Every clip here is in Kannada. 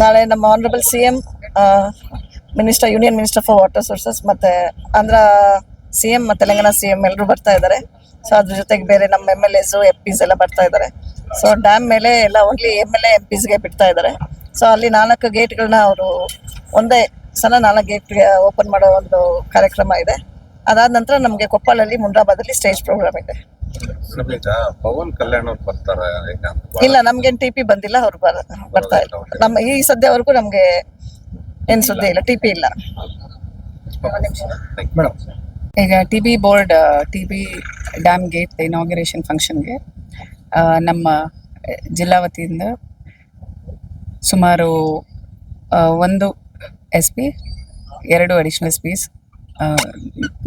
ನಾಳೆ ನಮ್ಮ honourable CM minister, union minister for water sources, ಮತ್ತು ಆಂಧ್ರ CM ಮತ್ತು ತೆಲಂಗಾಣ CM ಎಲ್ಲರೂ ಬರ್ತಾ ಇದ್ದಾರೆ. ಸೊ ಅದ್ರ ಜೊತೆಗೆ ಬೇರೆ ನಮ್ಮ MLAs MPs ಎಲ್ಲ ಬರ್ತಾ ಇದ್ದಾರೆ. ಸೊ ಡ್ಯಾಮ್ ಮೇಲೆ ಎಲ್ಲ ಓನ್ಲಿ MLA MPsಗೆ ಬಿಡ್ತಾ ಇದ್ದಾರೆ. ಸೊ ಅಲ್ಲಿ 4 ಗೇಟ್ಗಳನ್ನ ಅವರು ಒಂದೇ ಸಲ 4 ಗೇಟ್ಗೆ ಓಪನ್ ಮಾಡೋ ಒಂದು ಕಾರ್ಯಕ್ರಮ ಇದೆ. ಅದಾದ ನಂತರ ನಮಗೆ ಕೊಪ್ಪಳಲ್ಲಿ ಮುಂಡ್ರಾಬಾದಲ್ಲಿ ಸ್ಟೇಜ್ ಪ್ರೋಗ್ರಾಮ್ ಇದೆ. ಪವನ್ ಕಲ್ಯಾಣ್ ಅವ್ರು ಬರ್ತಾರೆ? ಇಲ್ಲ, ನಮ್ಗೇನು TP ಬಂದಿಲ್ಲ, ಅವ್ರು ಬರ್ತಾ ಇಲ್ಲ. ನಮ್ಮ ಈ ಸದ್ಯವರೆಗೂ ನಮ್ಗೆ ಏನ್ ಸುದ್ದಿ ಇಲ್ಲ, TP ಇಲ್ಲ. ಈಗ TB board TB dam gate inauguration ಫಂಕ್ಷನ್ಗೆ ನಮ್ಮ ಜಿಲ್ಲಾ ವತಿಯಿಂದ ಸುಮಾರು 1 SP, 2 additional SPs,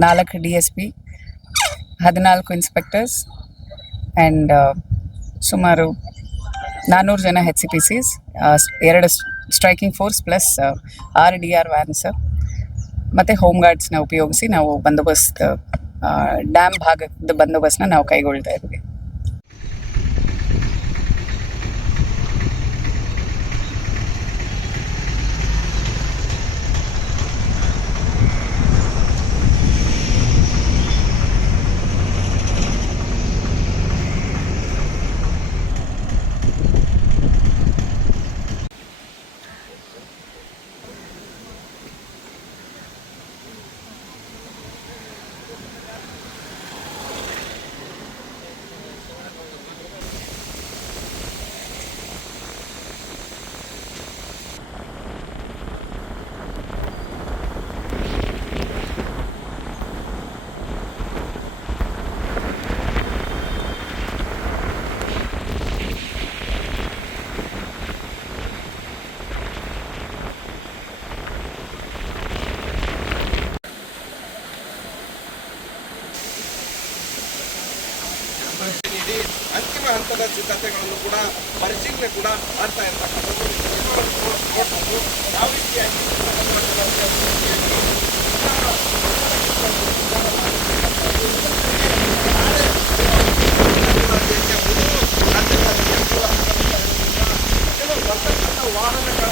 4 DSP, 14 inspectors and ಸುಮಾರು 400 ಜನ HCPCs, 2 striking force plus 6 DR vans ಮತ್ತು ಹೋಮ್ ಗಾರ್ಡ್ಸ್ನ ಉಪಯೋಗಿಸಿ ನಾವು ಬಂದೋಬಸ್ತ್, ಡ್ಯಾಮ್ ಭಾಗದ ಬಂದೋಬಸ್ತನ್ನ ನಾವು ಕೈಗೊಳ್ತಾ ಇದ್ವಿ. ಅಂತಿಮ ಹಂತದ ಸಿದ್ಧತೆಗಳನ್ನು ಕೂಡ ಪರಿಶೀಲನೆ ಕೂಡ ಮಾಡ್ತಾ ಇರ್ತಕ್ಕಂಥದ್ದು. ಯಾವ ರೀತಿಯಾಗಿ ಕೆಲವು ಬರ್ತಕ್ಕಂಥ ವಾಹನಗಳ